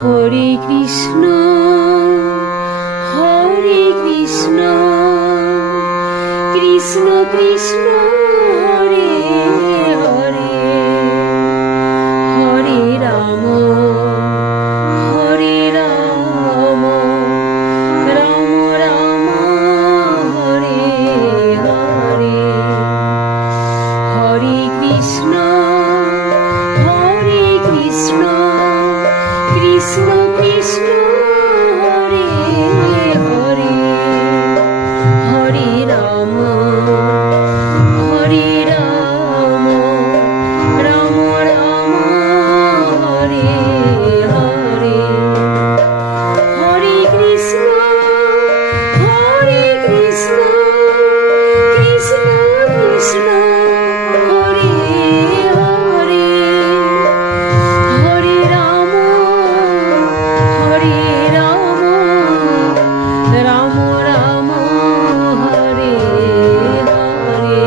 Hare Krishna Krishna Krishna Hare Hare, Hare Ram Ram Ram Hare Hare, Hare Krishna Krishna Krishna Hare Hare, Hare Ram Ram Ram Hare Hare, Hare Krishna Krishna Krishna Hare Hare, Hare Ram Ram Ram Hare Hare,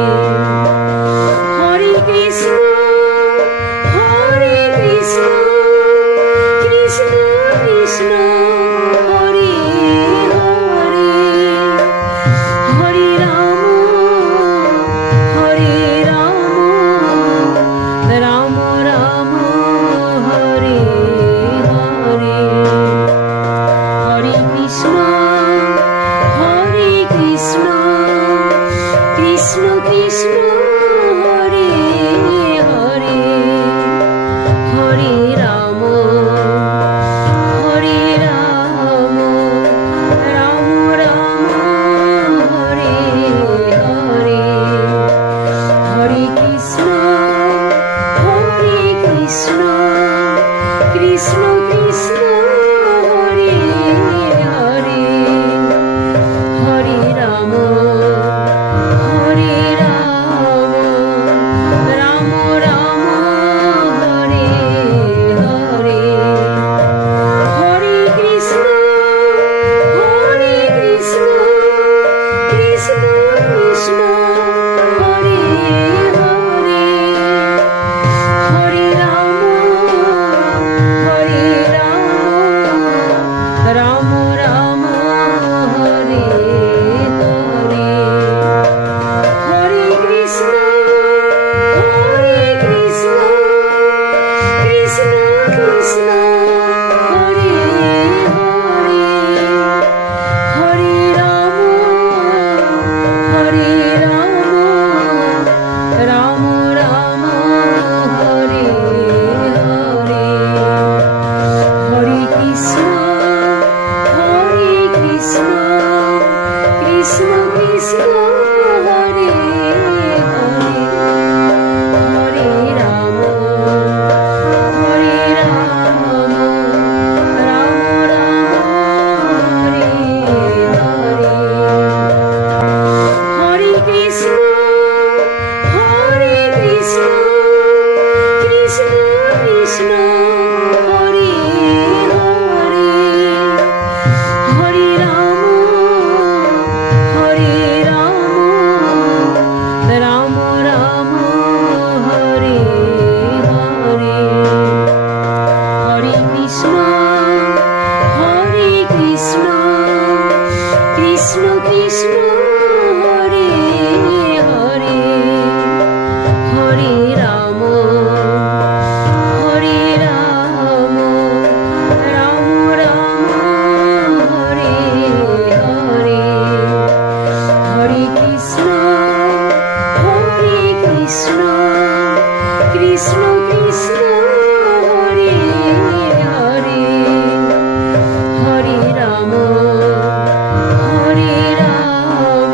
Hare Krishna Krishna Krishna Hare Hare, Hare Ram Ram Ram Hare Hare, Hare Krishna Krishna Krishna Hare Hare, Hare Ram Ram Ram Hare Hare, Hare Krishna Krishna Krishna Hare Hare, Hare Ram Ram Ram Hare Hare, Hare Krishna Krishna Krishna Hare Hare, Hare Ram Ram Ram Hare Hare, Hare Krishna Krishna Krishna Hare Hare, Hare Ram Ram Ram Hare Hare, Hare Krishna Krishna Krishna Hare Hare, Hare Ram Ram Ram Hare Hare, Hare Krishna Krishna Krishna Hare Hare, Hare Ram Ram Ram Hare Hare, Hare Krishna Krishna Krishna Hare Hare, Hare Ram Ram Ram Hare Hare, Hare Krishna Krishna Krishna Hare Hare, Hare Ram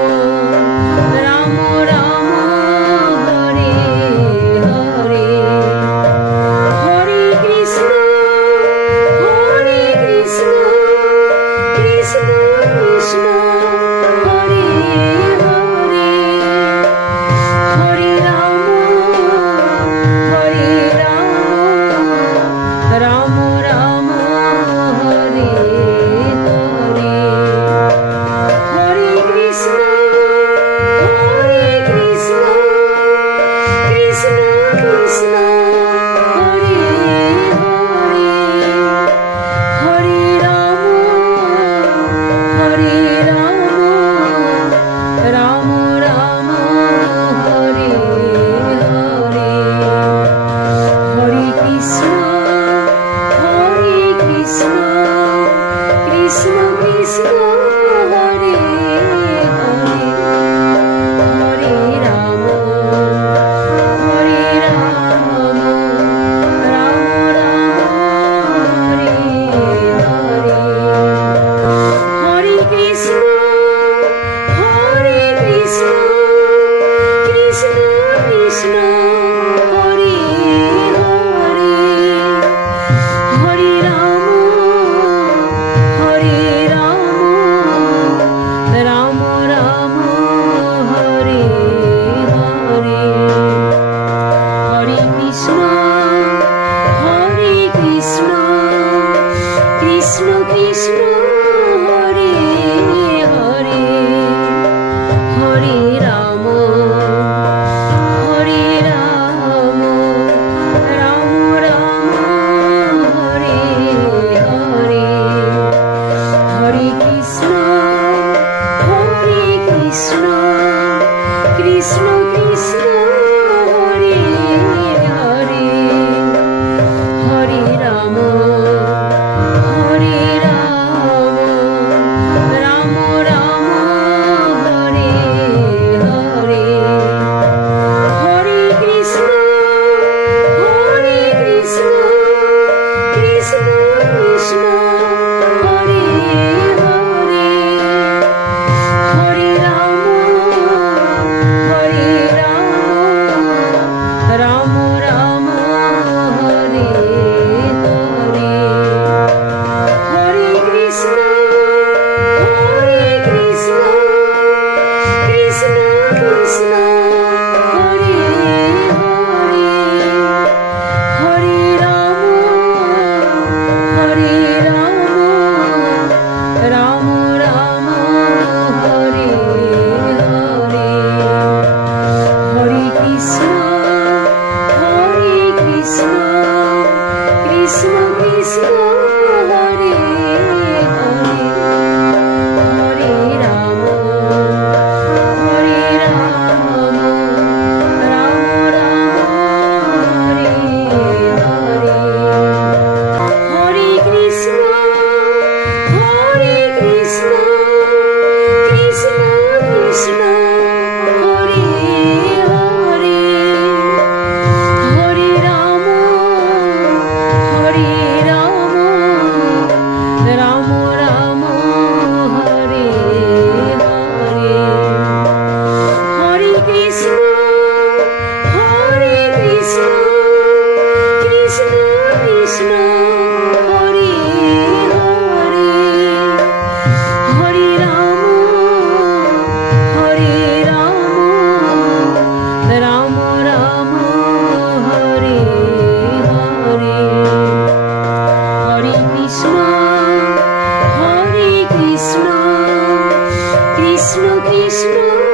Krishna Krishna